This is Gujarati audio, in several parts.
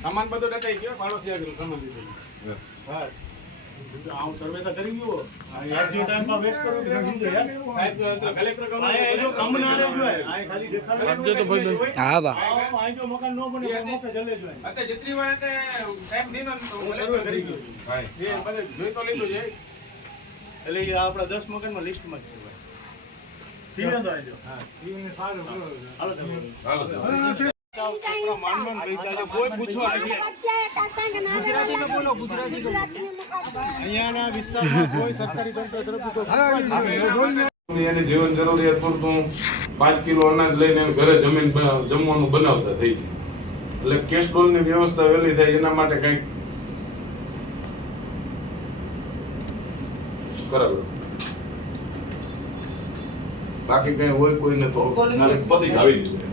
સામાન બધો ડટાઈ ગયો પાડોશી આગળ સામાન દીધો હા આઉં સર્વે તો કરી ગયો આ જો ટાઈમ માં વેસ્ટ કરો કે નહીં યાર સાહેબ તો કલેક્ટર કામ આ જો કામ ના આવે જોઈએ આ ખાલી દેખાડે તો ભાઈ હા બા આ જો મકાન નો બને મોકે જલે જોઈએ અત્યારે જેટલી વાર તે ટાઈમ દીનો તો સર્વે કરી ગયો હા એ બધે જોઈ તો લીધું છે એટલે આપડા 10 મકાન માં લિસ્ટ માં છે ભાઈ ઠીક છે આજો હા ઈ સારું હાલો માનમાન ભાઈ ચાલે કોઈ પૂછવા નથી ગુજરાતીમાં બોલો ગુજરાતીમાં અહીંયાના વિસ્તારમાં કોઈ સરકારી તંત્ર તરફથી એની જીવન જરૂરિયાત પૂરતું 5 કિલો અનાજ લઈને ઘરે જમવાનું બનાવતા થઈ જાય એટલે કેશ ડોલની વ્યવસ્થા વહેલી થાય એના માટે કંઈક કરાવડો બાકી કઈ હોય કોઈને તો પતિ આવી ગયું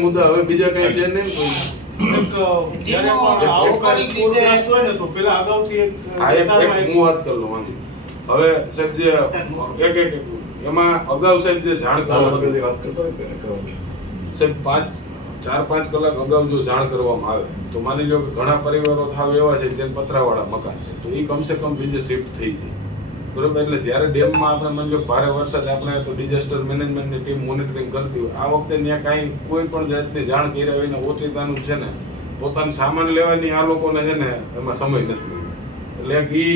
મુદ્દા હવે બીજા કઈ છે નહીં હવે સાહેબ જે એક એમાં અગાઉ સાહેબ જે જાણ સાહેબ 4-5 કલાક અગાઉ જો જાણ કરવામાં આવે તો માની લો કે ઘણા પરિવારો થાવ એવા છે જેમ પતરાવાળા મકાન છે તો એ કમસે કમ બીજે શિફ્ટ થઈ જાય બરોબર એટલે જ્યારે ડેમમાં આપણે માની લો ભારે વરસાદ આપણે તો ડિઝાસ્ટર મેનેજમેન્ટની ટીમ મોનિટરિંગ કરતી હોય આ વખતે ત્યાં કાંઈ કોઈ પણ જાતની જાણ કર્યા હોય ને ઓચિતાનું છે ને પોતાનો સામાન લેવાની આ લોકોને છે ને એમાં સમય નથી એટલે એ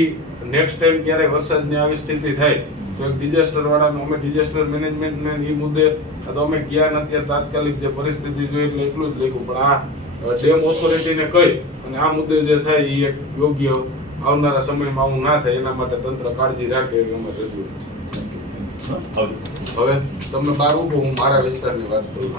નેક્સ્ટ ટાઈમ ક્યારે વરસાદની આવી સ્થિતિ થાય તો એક ડિઝાસ્ટર વાળાનો અમે ડિઝાસ્ટર મેનેજમેન્ટને એ મુદ્દે તો અમે ગયા ને અત્યારે તાત્કાલિક જે પરિસ્થિતિ જોઈએ એટલે એટલું જ લખ્યું પણ આ ડેમ ઓથોરિટીને કહી અને આ મુદ્દે જે થાય એ એક યોગ્ય આવનારા સમયમાં આવું ના થાય એના માટે તંત્ર કાળજી રાખે એવી અમારે રજૂઆત છે હવે તમે બહાર ઉભો હું મારા વિસ્તારની વાત કરું